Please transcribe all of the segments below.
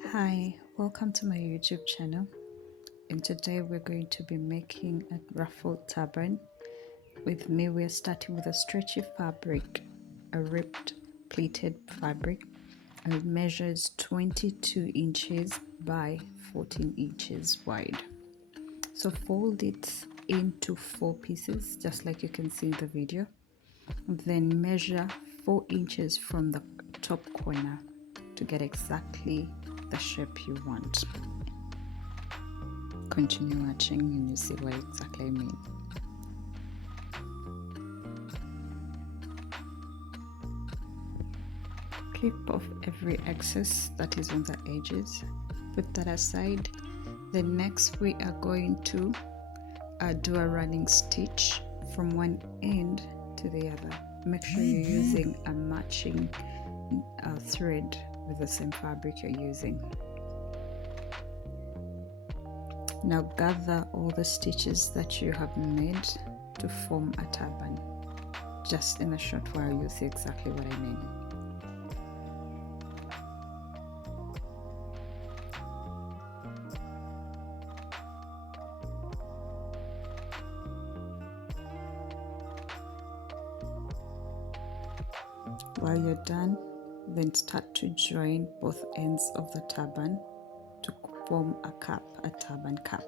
Hi, welcome to my YouTube channel, and today we're going to be making a ruffled turban. With me, we're starting with a stretchy fabric, a ribbed pleated fabric, and it measures 22 inches by 14 inches wide. So fold it into 4 pieces, just like you can see in the video. Then measure 4 inches from the top corner to get exactly the shape you want. Continue watching and you see what exactly I mean. Clip off every excess that is on the edges. Put that aside. Then next we are going to do a running stitch from one end to the other. Make sure you're using a matching thread with the same fabric you're using. Now gather all the stitches that you have made to form a turban. Just in a short while you'll see exactly what I mean. While you're done, then start to join both ends of the turban to form a cap, a turban cap.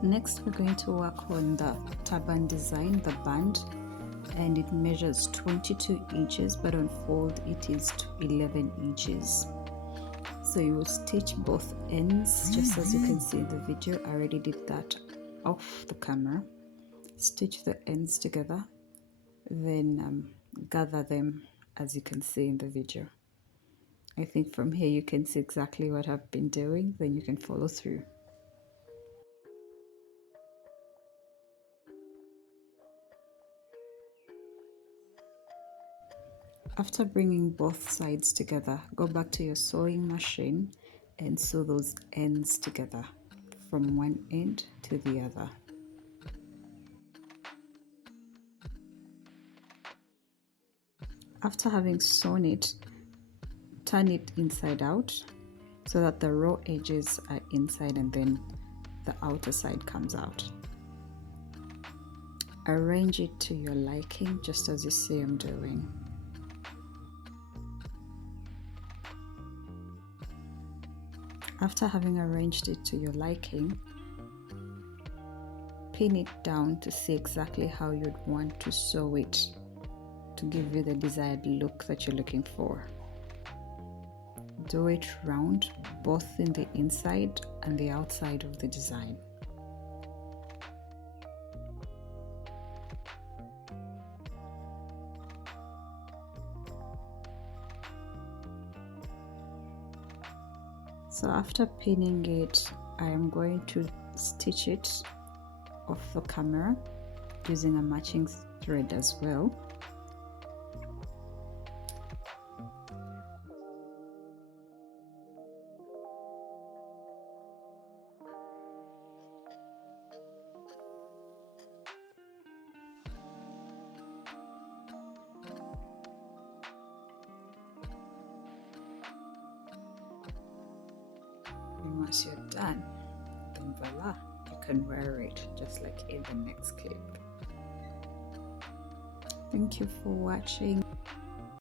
Next, we're going to work on the turban design, the band, and it measures 22 inches, but on fold it is 11 inches. So you will stitch both ends, just as you can see in the video. I already did that off the camera. Stitch the ends together, then gather them as you can see in the video. I think from here you can see exactly what I've been doing, then you can follow through. After bringing both sides together, go back to your sewing machine and sew those ends together from one end to the other. After having sewn it, turn it inside out so that the raw edges are inside and then the outer side comes out. Arrange it to your liking, just as you see I'm doing. After having arranged it to your liking, pin it down to see exactly how you'd want to sew it to give you the desired look that you're looking for. Do it round, both in the inside and the outside of the design. So after pinning it, I am going to stitch it off the camera using a matching thread as well. And once you're done, then voila, you can wear it just like in the next clip. Thank you for watching.